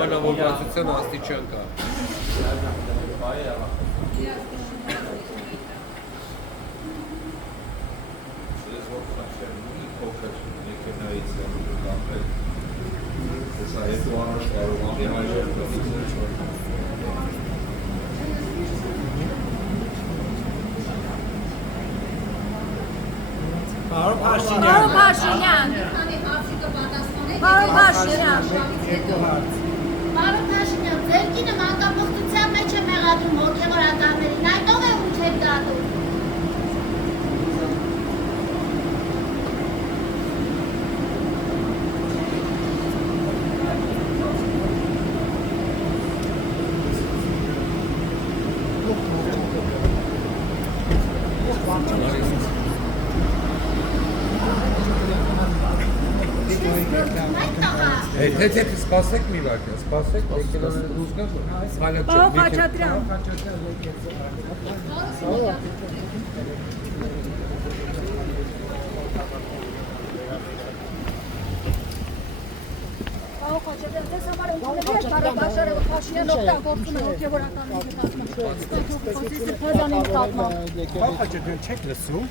Բանավորվածության աստիճան կա։ Պարոն Փաշինյան։ Պարոն Փաշինյան։ Պարոն Փաշինյան, ձեր կինը մանկապղծության մեջ է մեղադրում հոգևորականներին, այդով է ու չեք դատում։ Եթե սպասեք մի վարքան, սպասեք, մեքենաները դուրս գան, հալակ չէ։ Պարոն Խաչատրյան։ Պարոն Խաչատրյան, դες համար ընդունել եք Փարաբաշարը Փաշինյան օգտագործում է հոգևորականների նկատմամբ։ Պարոն Խաչատրյան, չեք լսում։